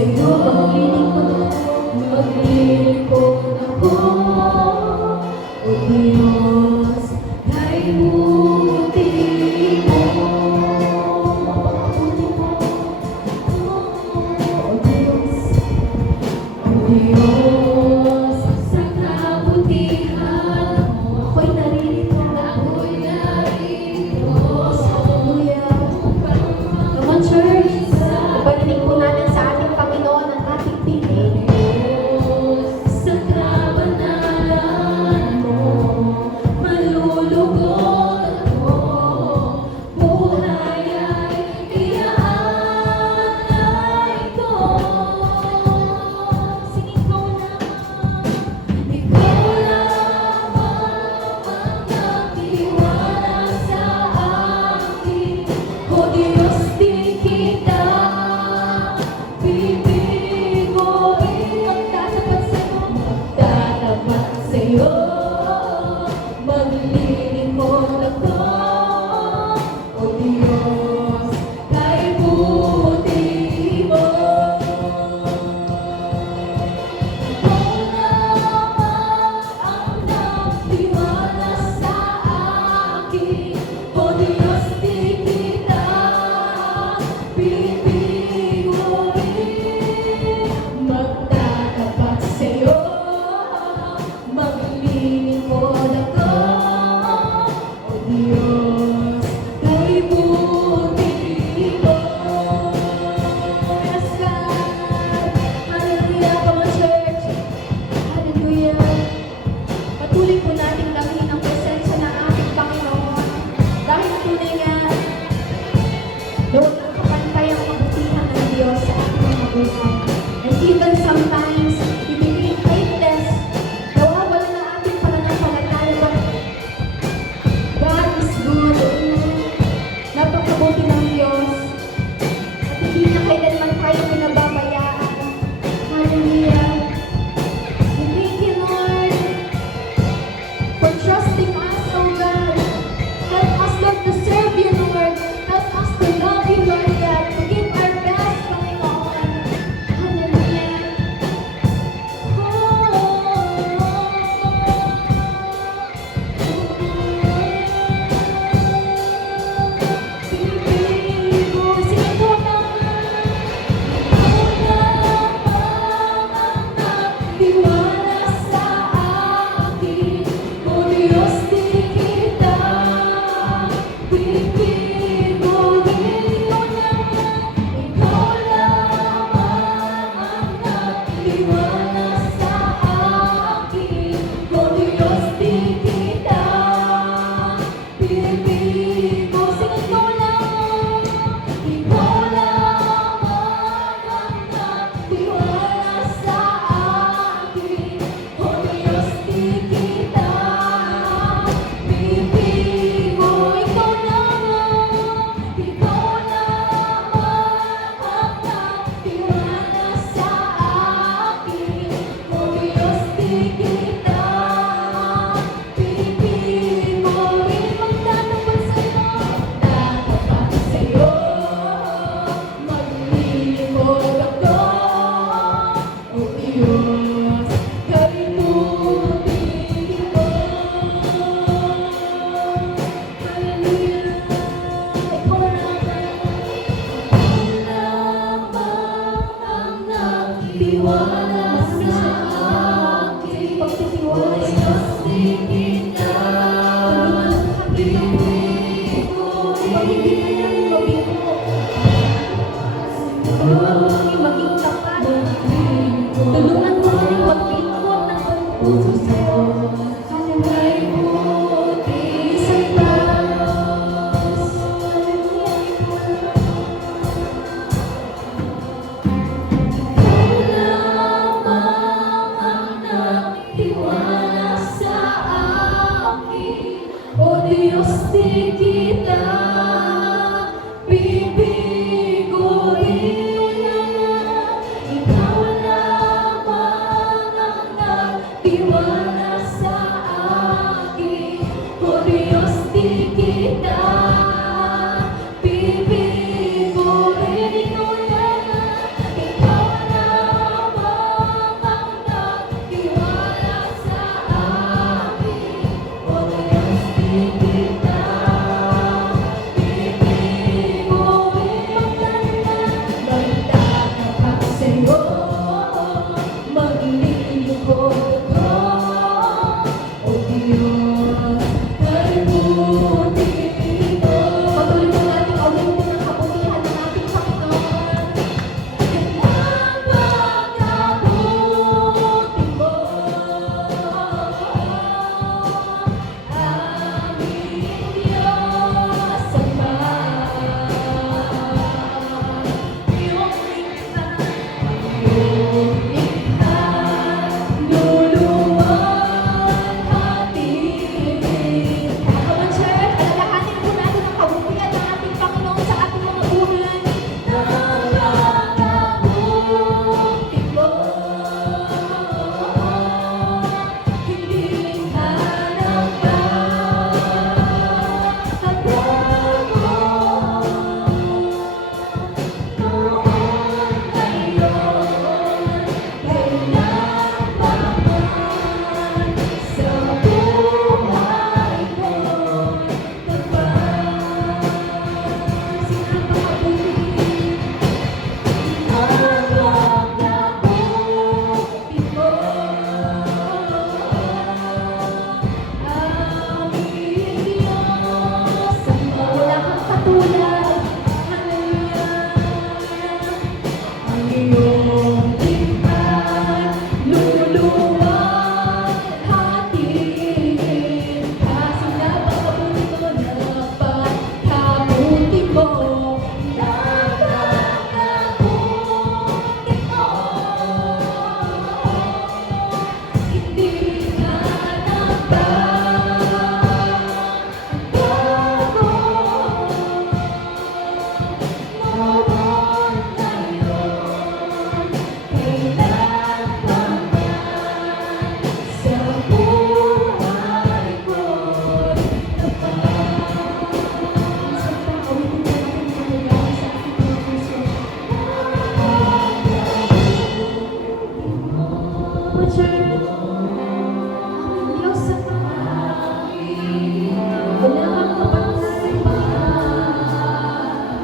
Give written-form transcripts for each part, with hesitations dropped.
sa'yo, maglilingkod ako. O Diyos, kay buti mo. O Diyos, sa kabutihan mo, ako'y narito sa Hallelujah. Come on, church. Ibalinig po natin sa ating Panginoon ang ating piling. Sa kabanalan mo, malulugod ako. Buhay ay iaalay ko. Singin ko na, ikaw lamang ang nagtiwala sa akin. O Diyos, di kita bibiguin. Magtatapat sa'yo, maglilingkod ako. O Diyos, kay buti mo. Ikaw lamang ang nagtiwala sa akin. O Diyos, di kita bibiguin. Magtatapat sa'yo, maglilingkod ako. O Diyos, kay buti mo. Yes, God. Hallelujah. Come on, church. Hallelujah. Patuloy po nating lamin ang presensya ng ating Panginoon. Dahil tunay nga, doon ang kapantay ang kabutihan ng Diyos sa ating mga buhay. And even sometimes, we became faithless. Nawawala na ating pananampalataya. But God is good. Napakabuti ng Diyos. At hindi na kailanman tayo pinababayaan. Hallelujah. And thank you, Lord, for trusting us, oh God. Help us, Lord, to serve you, Lord. Help us to love you, Lord God. To give our best, Panginoon. Hallelujah. Singin ko na, ikaw lamang ang nagtiwala sa akin. O Diyos, di kita bibiguin. Ikaw lamang ang nagtiwala sa akin. O Diyos, di kita bibiguin. Singin ko lang, ikaw lamang ang nagtiwala sa akin. O Diyos, di kita bibiguin. Ikaw lamang ang nagtiwala sa akin. O Diyos, di kita bibiguin. Magtatapat sa'yo, maglilingkod ako. O Diyos, kay buti mo. Hallelujah. Ikaw lamang ang nagtiwala sa akin. O Diyos, di kita bibiguin. Pag hindi ka namin mabigo, tulungan mo kami maging tapat. Tulungan mo kami maglingkod ng buong puso sa'yo. Kay buti sa taas. Hallelujah. Ikaw lamang likha, luluwag, hatiin ka. Come on, church, alalahanin po natin ang kabutihan ng ating Panginoon sa ating mga buhay. Napakabuti mo, hindi likha ng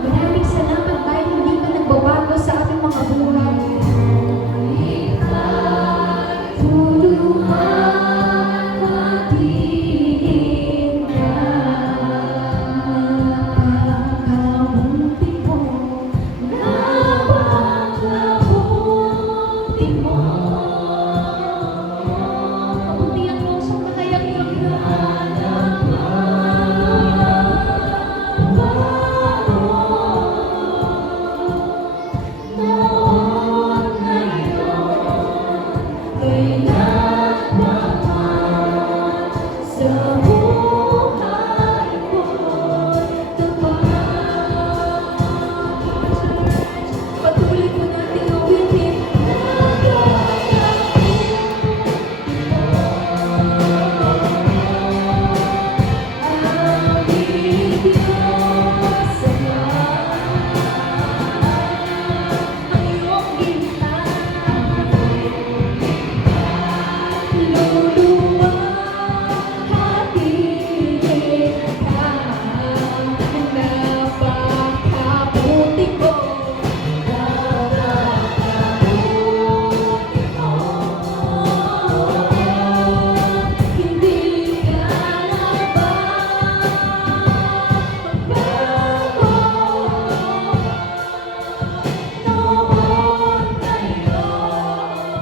Maraming salamat dahil hindi ka nagbabago sa ating mga buhay. Tulungan